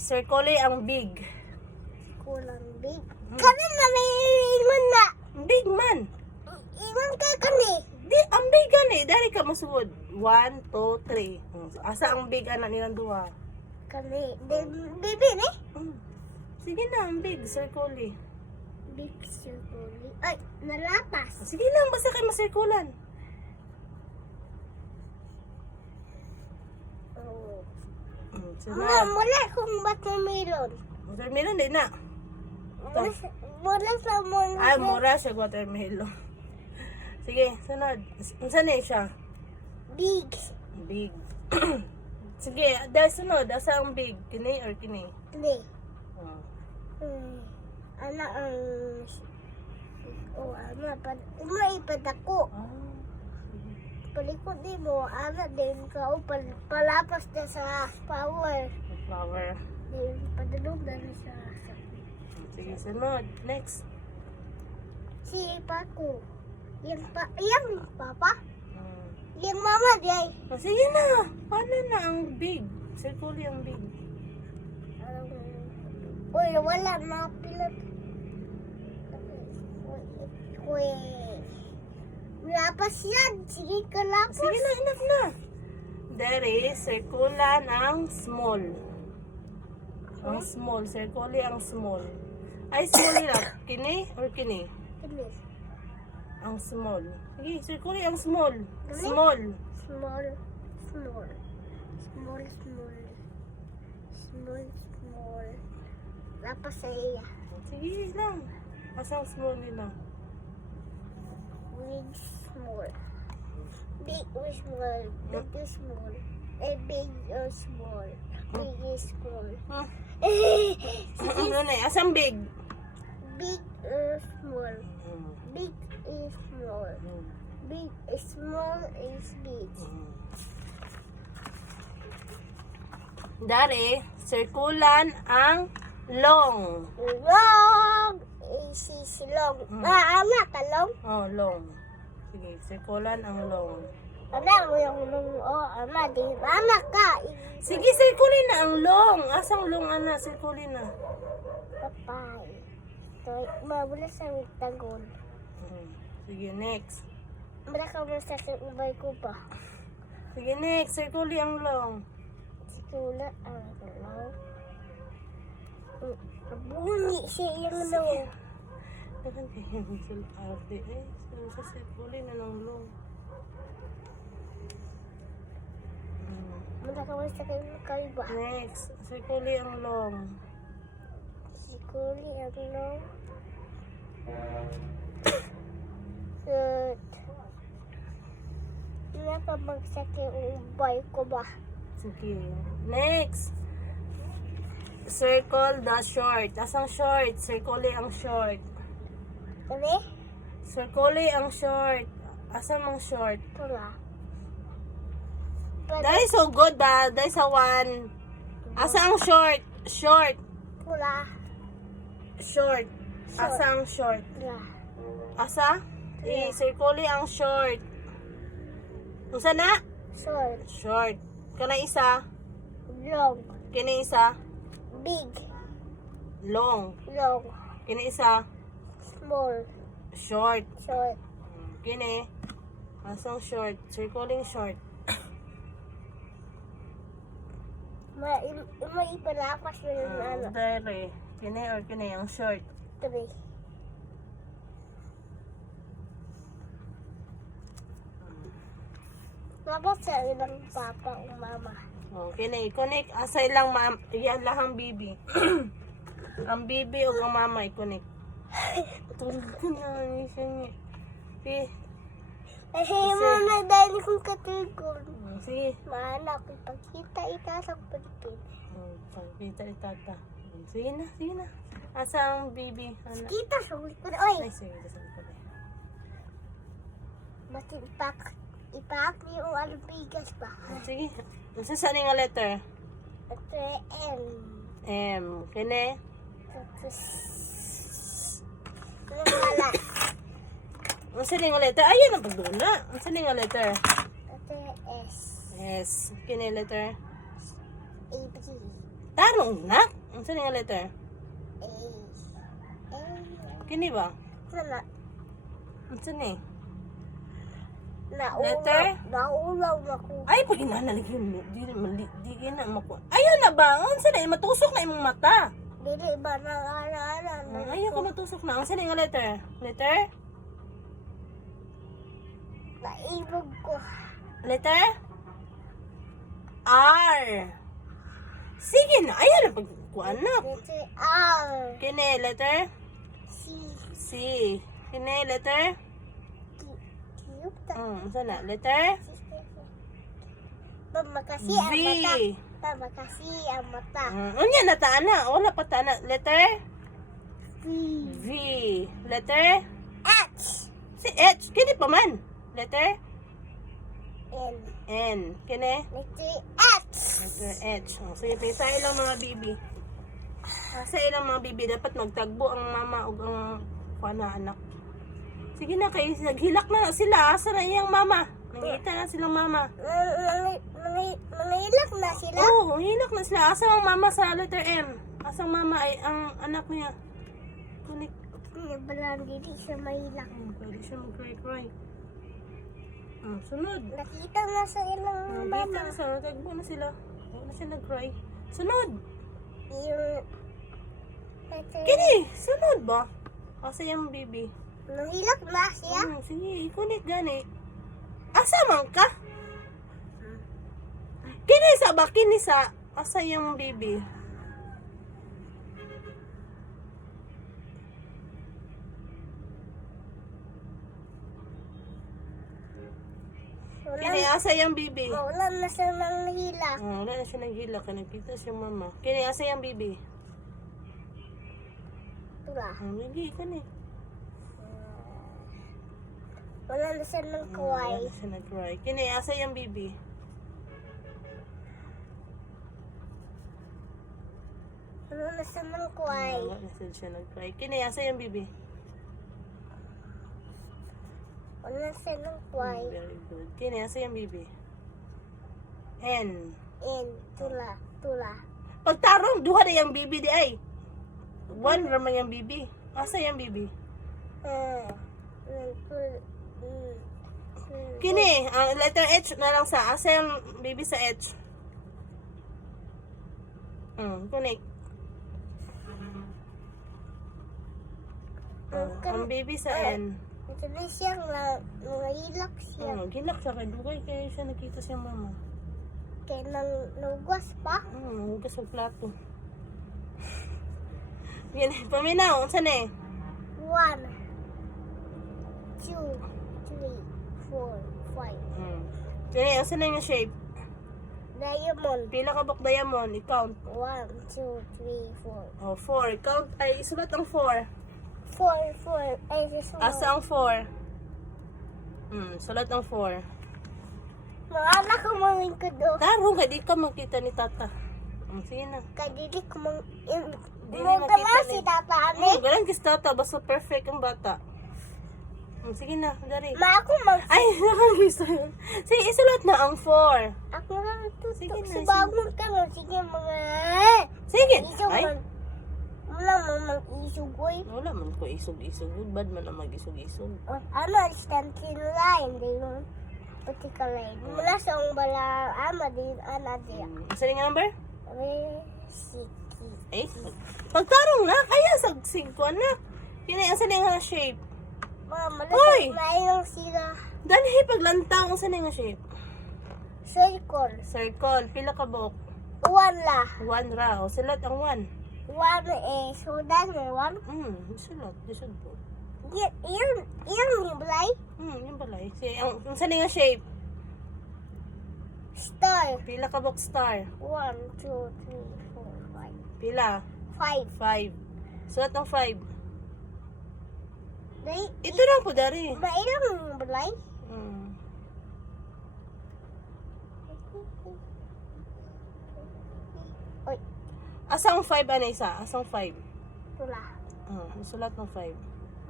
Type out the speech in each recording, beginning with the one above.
Circle ang big. Kulang big. Kanin na may ingon na. Big man. Ingon ka kani. Di, ang big gani. Dari ka masugod. 1, 2, 3. Asa ang big anak nilang duha? Kani. Then, baby ni? Sige na, ang big. Circle. Big circle. Ay, nalapas. Sige lang, basta kayo masirkulan. Oh. Sunod. Mula kung watermelon. Watermelon din na. Mula sa mula. Ay, mura siya watermelon. Sige, sunod. Saan na siya? Big. Big. Sige, dahil sunod. Asa ang big? Kini or kini? Kani. Oh. Ana ang... ana pa... Umaipad ako. Palikod din mo, ana din ka o palapas na sa power. Flower. Din padulog na sa... Sige, sunod. Next. Si Paco. Yung papa. Yung mama day. Sige na. Paano na ang big? Circle ang big. Uy, wala na pilot. Uy. Lapas yan. Sige ka lapas. Sige na, enough na. Dari, circulan ang small. Ang small. Circle ang small. Ay, small lang. Kini or kini? Kini. Ang small. Sige, circle ang small. Dali. Small. Small. Small. Small, small. Small, small. Lapas sa iya. Sige lang. Asang small nila. Big, small. Big or small. Big or small. Big or small. Big is small. Ano na eh? Asang big? Big or small. Big is small. Big is small is big. Dari, circulan ang long. Long is long. Ama ka long? Oh, long. Sige, circulan ang long. Ama mo yung long. Oh, ama di. Ama ka. Sige, circulin na ang long. Asang long, ana? Circulin na. Papay. So, mabula sa tagon. Sige, next. Mabula ka mo sa ubay ko pa. Sige, next. Circle ang long. Sikula ang long. Bunyi siya yung long. Dagan kayo yung arte eh. Sa circulin na ng long. Mabula ka mo sa kaiba. Next. Circle ang long. Sikuli ang long. Hindi ka magsaki ubay ko ba? Sige. Next. Circle the short. Asang short? Circle ang short. Kami? Circle ang short. Asang ang short? Pula. Dahil so good ba? Dahil sa one. Asa ang short? Short. Pula. Short. Asa ang short? Pula. Asa? I-circle ang short. Unsa na? Short. Short. Kana isa? Long. Kini isa? Big. Long. Long. Kini isa? Small. Short. Short. Kini? Asang short? Circling short. Maipalapas mo yung ano. Dere. Kini or kini ang short? 3. Tapos sa ilang papa o mama. Oh, kini i-connect asa ilang iyan lang ang bibi. Ang bibi o ang mama i-connect. Tulog ko na ni siya ni. Mama, dahil kong katigol. Sige. Maanak, ipagkita itaas ang pantin. Pagkita itata. Sige na, sige na. Asa ang bibi? Ano? Kita sa likod. Oy! Ay, sige, dasal ko na. Basta ipak niyo ang bigas ba? Sige. Unsa sa nga letter? Ito M. M. Kini? Tapos... Ano wala? Unsa nga letter? Ayun ang pagdula. Unsa nga letter? Ito S. S. Kini letter? G. Tarong na. Ang saan nga letter? A. Kini ba? Sana. Ang saan eh? Naulaw. Naulaw na ko. Ay, pag inanalig yun, di na makuha. Ayaw na ba? Ang saan eh? Matusok na imong mata. Dili ba nang Ayaw ko matusok na. Ang saan nga letter? Letter? Naibog ko. Letter? R. Sige na. Ayaw na pagkuhaan na. Letter R. Kini, letter? C. C. Kini, letter? Cute. Saan na? Letter? Pamakasi ang V. mata. Pamakasi ang mata. Unya na taana. Wala pa taana. Letter? V. V. Letter? H. Si H. Kini pa man. Letter? N. N. Kini? Letter H. Letter H. Sige, sa ilang mga bibi. Sa ilang mga bibi, dapat magtagbo ang mama o ang anak. Sige na, kayo naghilak na sila. Asa na iyang mama? Nangita na silang mama. Nangilak na sila. Oo, hilak na sila. Asa ang mama sa letter M? Asang mama ay ang anak niya? Kunik. Balang dili siya mahilak. Pwede siya mag-cry-cry. Sunod. Nakita na sa ilang Mama. mama. Na sila. Tagbo na sila. Huwag na siya nag-cry. Sunod. Yung letter. Kini, sunod ba? Asa yung baby? Nangilak na siya. Sige, ikunik gani. Asa man ka? Kini sa ba? Kini sa asa yung baby? Kini asa yung baby? Wala na siya nanghilak. Wala na siya naghilak. Nagkita siya mama. Kini asa yung baby? Tula. Hindi, kani. Wala na siya nang kuway. Wala na siya nag-cry. Kini asa yung baby? Wala na siya nang kuway. Wala na siya nag-cry. Kini asa yung baby? Wala na siya nang kuway. Very good. Kini asa yung baby? N. In. Tula. Tula. Pagtarong, duha na yung baby di ay. One ramang yung baby. Asa yung baby? Kini, ang letter H na lang sa. Asa yung baby sa H? Kunik. Ang baby sa N. Ito na siya nangilak siya. Gilak siya kay Dugay kaya siya nakita siyang mama. Kaya nang nugwas pa. Hugas ang plato. Yan, paminaw. Saan eh? 1, 2, 3, 4, 5. Kini, saan na yung shape? Diamond. Pila ka bak diamond? I-count. 1, 2, 3, 4. 4. Count. Ay, isulat ang 4. 4. Ay, this one. Asa ang 4? Sulat ang 4. Mga anak ko mangingkod do. Tarong, di ka makita ni tata. Sige na. Kadili ko Dili mo makita ka ni- si Tata Ani. Galang kis tata, basta perfect ang bata. Sige na, dari. Ma ako mag... Ay, nakagisto yun. Sige, isulat na ang 4. Ako lang Sige tutok na, sa bagon ka mo. Sige mga... Sige. Isog Ay, man. Wala mo mag-isugoy. wala man ko isog-isog. Bad man na mag-isog-isog. Ano, stencil line. Di mo. Particle line. Mula sa ang bala ama din. Ana din. Asa nga number? Siki. Eh, pagtarong na, kaya sagsig ko na. Kini, asa nga shape? Mama, Hoy! malasag na yung sila. Dali, paglantaw, asa nga shape? Circle. Circle, pila ka buok? 1 la. 1 raw. Sulat ang 1. 1 is sudan mo 1. Sulat. Disod po. Iyan yung balay. Yung balay. Ang saan nga shape? Star. Pila ka buok star? 1, 2, 3, 4, Pila? 5. 5. Sulat ang 5. Dahil, Ito lang po, dari. mailang yung balay. Oy, Asang 5 ano isa? Asang 5? tula. Sulat ng 5.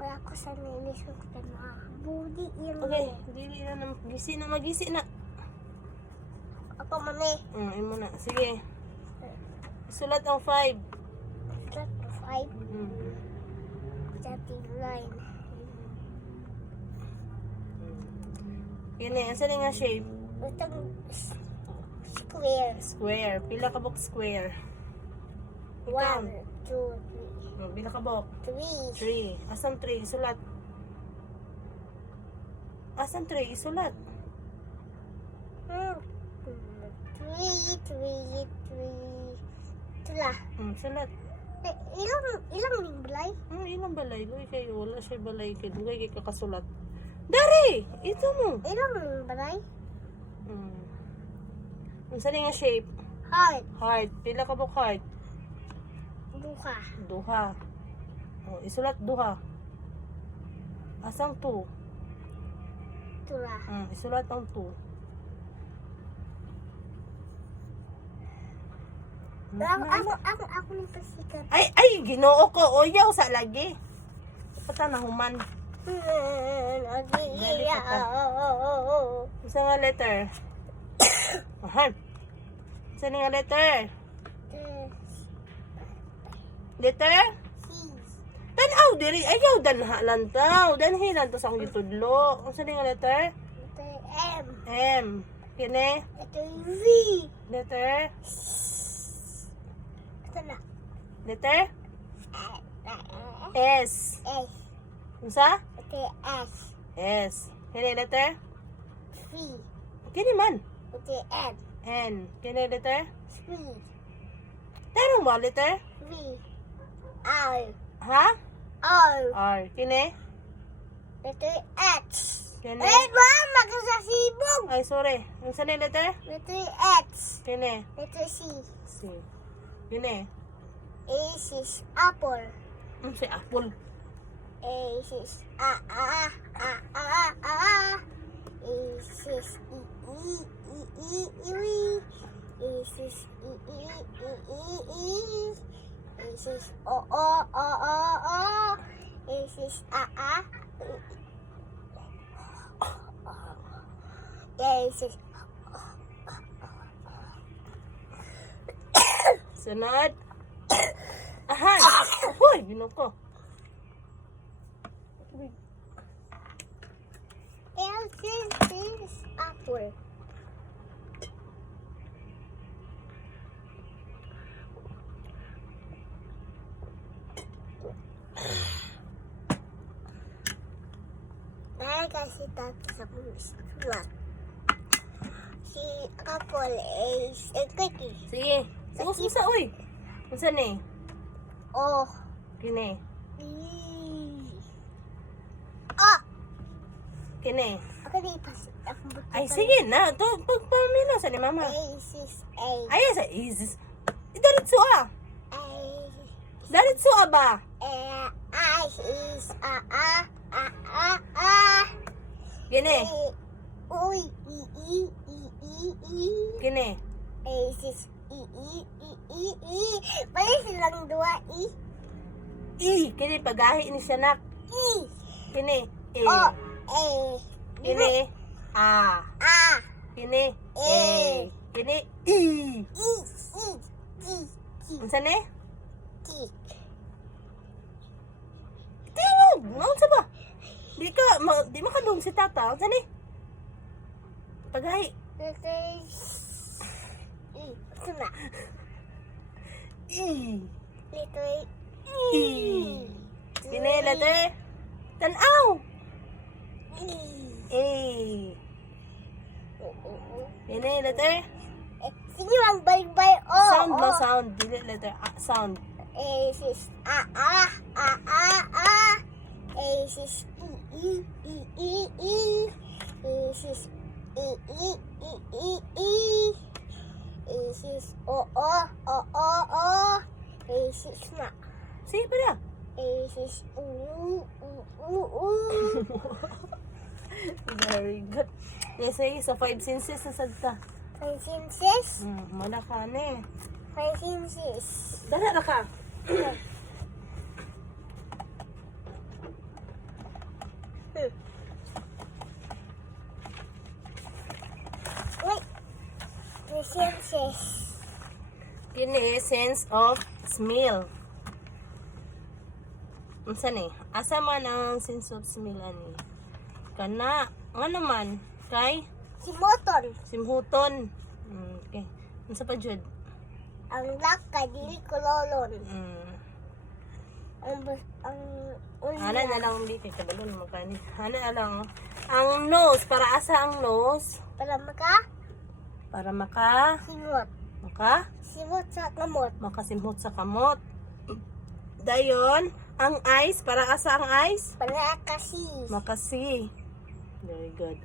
Wala ko sa nilis ko na. Budi yun. Okay, dili na na. Gisi na, magisi na. Ako mami. Imo na. Sige. Isulat ang 5. Start 5. Mm. Starting line. Kini, asa nga shape? Itong square. Square. Pila ka book square? 1, 2, Pila ka book? 3. 3. Asan 3? Isulat. Asan 3? Isulat. 3. Tula. Sulat. Ilang ning balay? Ilang balay? Luy kayo. Wala siya balay kayo. Dugay kayo kakasulat. Dari! Ito mo. Ilang ning balay? Unsa nga shape? Heart. Heart. Pila ka book heart? Duha. Duha. Isulat duha. Asang 2? Tula. Isulat ang 2. Ako ning pasikat. Ay, ginoo ko. Oyaw sa lagi. Pata na human. Isa nga letter. Ahan. Isa nga letter. Letter? Tanaw diri. Ayaw danha lang taw. Danhi lang to sa akong gitudlo. Isa nga letter? Ito M. M. Kine? Ito V. Letter? Ito na. Letter? S. S. Unsa? Ito S. S. Kine letter? V. Kini man. Ito N. N. Kine letter? V. Tarong ba letter? V. R. Ha? R. R. Kine? Ito X. Kine? Ba? Magkasasibog. Ay, sorry. Unsa ni letter? Ito X. Kine? Ito C. C. Kine? A is apple. Si Apple. A is A. A is E. A is E. A is O. A is A. A is Sunod. Ahan. Hoy, binog ko. L is apple. Dahil kasi tapos ako sulat. Si apple is cookie. Sige. Susa, uy. Unsa ni? Oh. Kine? Ah! Kine? Ako di pa. Ay, sige na. To, pagpamila sa ni mama. A is A. Ay, sa is. Daritso ah. A. Daritso ah ba? I is A. Kine? Uy. Kine? A is Bali silang dua I. Kine, pagahi ni siya nak. Kine? E. O. A. Kine? A. A. Kine? E. Kine? I. Unsa ni? Tingog! Unsa ba? Di makadung si tata. Unsa ni? Pagahi. Suna. I. Little I. Kine, letter? Tanaw! A. Kine, letter? Sige lang, bye-bye. Oh, Sound ba? Sound. Dili letter. Sound. A is A. A is E. A is E. A is O. A is na. Sige pa na. A is U. Very good. Yes, ay, sa 5 senses na sagta. 5 senses. Malaka na eh. 5 senses. Dala na ka. Wait. 3 senses. Kini sense of smell. Unsa ni? Asa man ang sense of smell ani? Kana, nga naman kay Si Moton. simhuton. Okay. Unsa pa jud? Ang laka, dili kulolon. Ang Ana na lang di kay kabalon makani. Ana na lang. Ang nose para asa ang nose? para Para singot. Singot sa kamot. makasimhot sa kamot. Dayon, ang eyes para asa ang eyes? Para kasi. Makasi. Very good.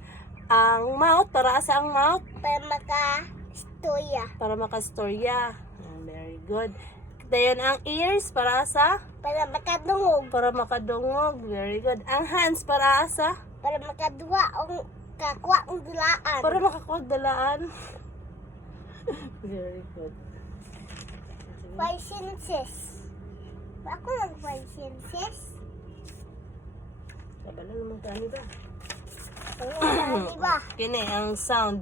Ang mouth para asa ang mouth? Para maka-stoya. Para makastorya. Very good. Dayon ang ears para asa? Para makadungog. Para makadungog. Very good. Ang hands para asa? Para makadua ang kakwa ang dulaan. Para makakudalaan. Very good. Five senses. Ako lang five senses. Kabalo naman kani ba? Ano ba? Kini ang sound.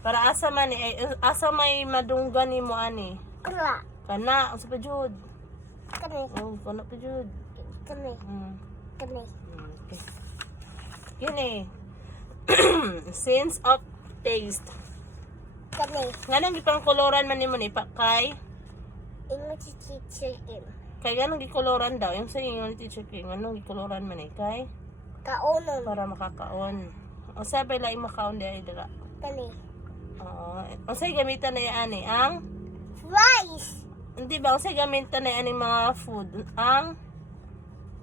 Para asa man asa may madunggan nimo ani? Kala. Kana unsa pa jud? Kani. Oh, kana pa jud. Kani. Kani. Okay. Kini. Sense of taste. Kani. Nganong gipang koloran man nimo ni kay? Ingat si chicken. Kay nganong gikoloran daw? Yung sa inyo teacher kay nganong gikoloran man ni kay? Kaunon. Para makakaon. O sabi lang makaon di ay dira. Kani. Oo. Unsay gamitan na ani ang Rice. hindi ba unsay gamitan na ani mga food ang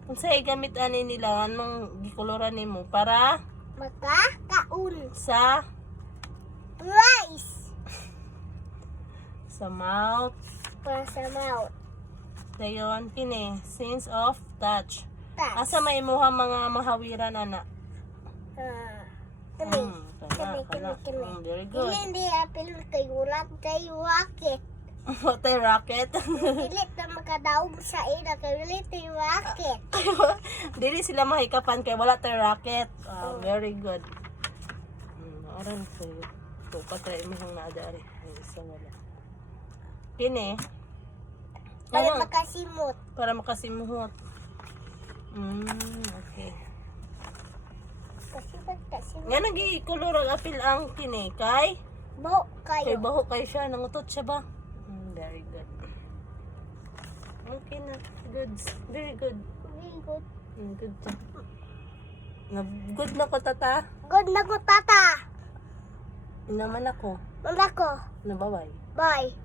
unsay gamit ani nila anong gikoloran nimo para Makakaon. sa Rice. mouth. Para sa mouth. Dayon kini sense of touch. Touch. Asa may imuha mga mahawiran ana? Kani. Kana. Very good. Hindi apil kay ulat kay wakit. What a rocket. Pilit na makadaog sa ina kay pilit kay wakit. Dili sila mahikapan kay wala tay rocket. Very good. Oran ko. So patay mo hang naadari. Isa wala. Kini. Para Ano? makasimot. Para makasimuhot. Okay. Kasimot. Nga nag-i-color ang apil ang kini kay? Bo Kay kayo. baho kay siya. Nangutot siya ba? Very good. Okay na. Good. Very good. Very good. Good. Good na ko tata. Good na ko tata. Naman ako. Mama ko. Nababay. Bye.